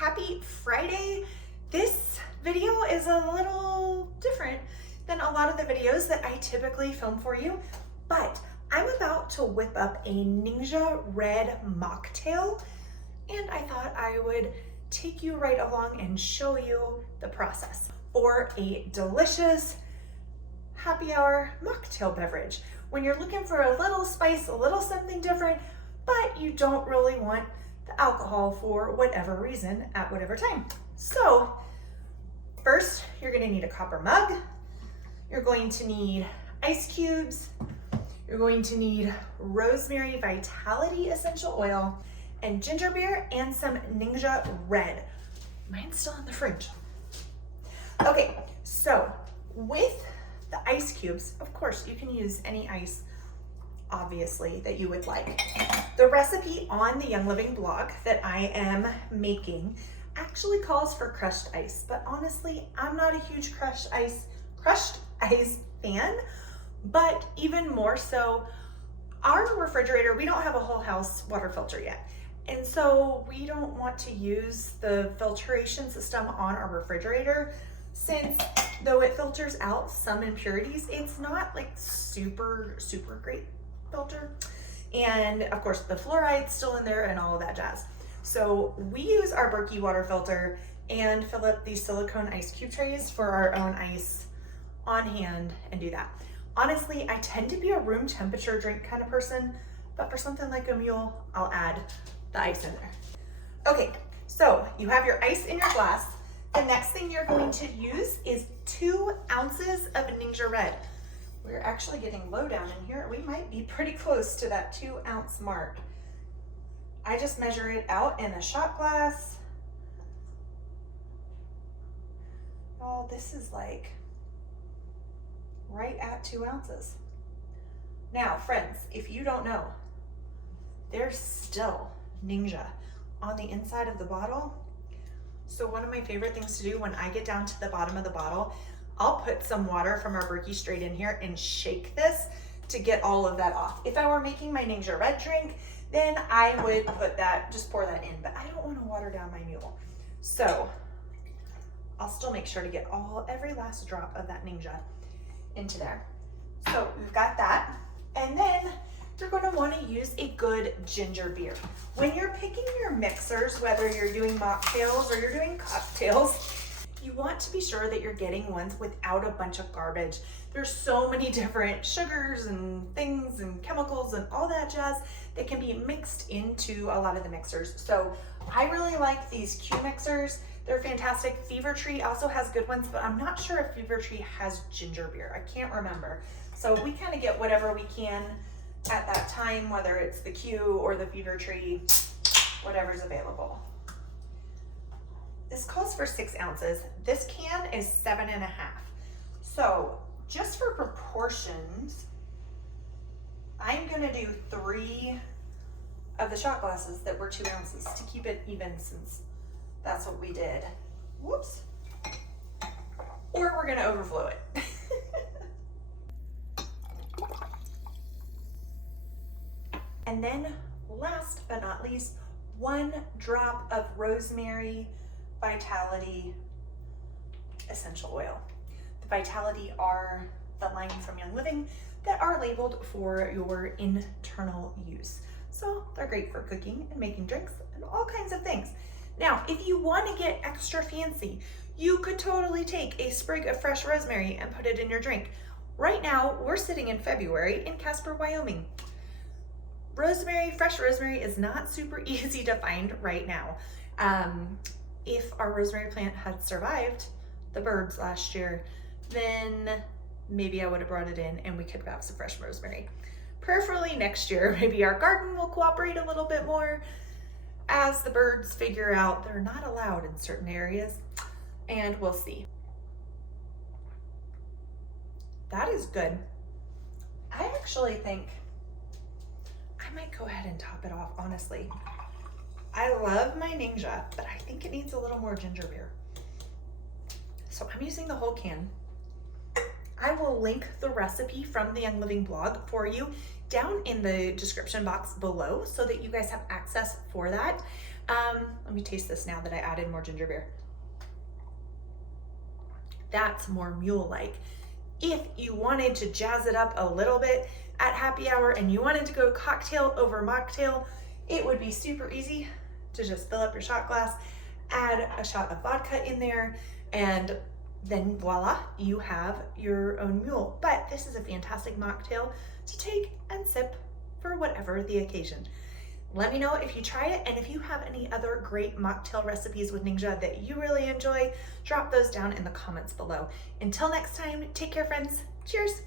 Happy Friday. This video is a little different than a lot of the videos that I typically film for you, but I'm about to whip up a Ningxia red mocktail, and I thought I would take you right along and show you the process for a delicious happy hour mocktail beverage. When you're looking for a little spice, a little something different, but you don't really want the alcohol for whatever reason at whatever time. So first, you're gonna need a copper mug. You're going to need ice cubes. You're going to need rosemary vitality essential oil and ginger beer and some Ningxia red. Mine's still in the fridge. Okay, so with the ice cubes, of course, you can use any ice, obviously, that you would like. The recipe on the Young Living blog that I am making actually calls for crushed ice, but honestly, I'm not a huge crushed ice fan, but even more so, our refrigerator, we don't have a whole house water filter yet. And so we don't want to use the filtration system on our refrigerator, since though it filters out some impurities, it's not like super great filter. And of course the fluoride's still in there and all of that jazz. So we use our Berkey water filter and fill up these silicone ice cube trays for our own ice on hand and do that. Honestly, I tend to be a room temperature drink kind of person, but for something like a Mule, I'll add the ice in there. Okay, so you have your ice in your glass. The next thing you're going to use is 2 ounces of Ningxia red. We're actually getting low down in here. We might be pretty close to that 2 ounce mark. I just measure it out in a shot glass. Oh, this is like right at 2 ounces. Now, friends, if you don't know, there's still Ningxia on the inside of the bottle. So one of my favorite things to do when I get down to the bottom of the bottle, I'll put some water from our Berkey straight in here and shake this to get all of that off. If I were making my Ningxia red drink, then I would put that, just pour that in, but I don't want to water down my Mule. So I'll still make sure to get every last drop of that Ningxia into there. So we've got that. And then you're going to want to use a good ginger beer. When you're picking your mixers, whether you're doing mocktails or you're doing cocktails, you want to be sure that you're getting ones without a bunch of garbage. There's so many different sugars and things and chemicals and all that jazz that can be mixed into a lot of the mixers. So I really like these Q mixers. They're fantastic. Fever Tree also has good ones, but I'm not sure if Fever Tree has ginger beer. I can't remember. So we kind of get whatever we can at that time, whether it's the Q or the Fever Tree, whatever's available. This calls for 6 ounces. This can is 7.5. So just for proportions, I'm gonna do 3 of the shot glasses that were 2 ounces to keep it even, since that's what we did. Whoops. Or we're gonna overflow it. And then last but not least, 1 drop of rosemary vitality essential oil. The vitality are the line from Young Living that are labeled for your internal use. So they're great for cooking and making drinks and all kinds of things. Now, if you want to get extra fancy, you could totally take a sprig of fresh rosemary and put it in your drink. Right now, we're sitting in February in Casper, Wyoming. Fresh rosemary is not super easy to find right now. If our rosemary plant had survived the birds last year, then maybe I would have brought it in and we could grab some fresh rosemary. Preferably next year, maybe our garden will cooperate a little bit more as the birds figure out they're not allowed in certain areas, and we'll see. That is good. I actually think I might go ahead and top it off, honestly. I love my Ningxia, but I think it needs a little more ginger beer. So I'm using the whole can. I will link the recipe from the Young Living blog for you down in the description box below so that you guys have access for that. Let me taste this now that I added more ginger beer. That's more Mule-like. If you wanted to jazz it up a little bit at happy hour and you wanted to go cocktail over mocktail, it would be super easy to just fill up your shot glass, add a shot of vodka in there, and then voila, you have your own Mule. But this is a fantastic mocktail to take and sip for whatever the occasion. Let me know if you try it, and if you have any other great mocktail recipes with Ningxia that you really enjoy, drop those down in the comments below. Until next time, take care, friends. Cheers.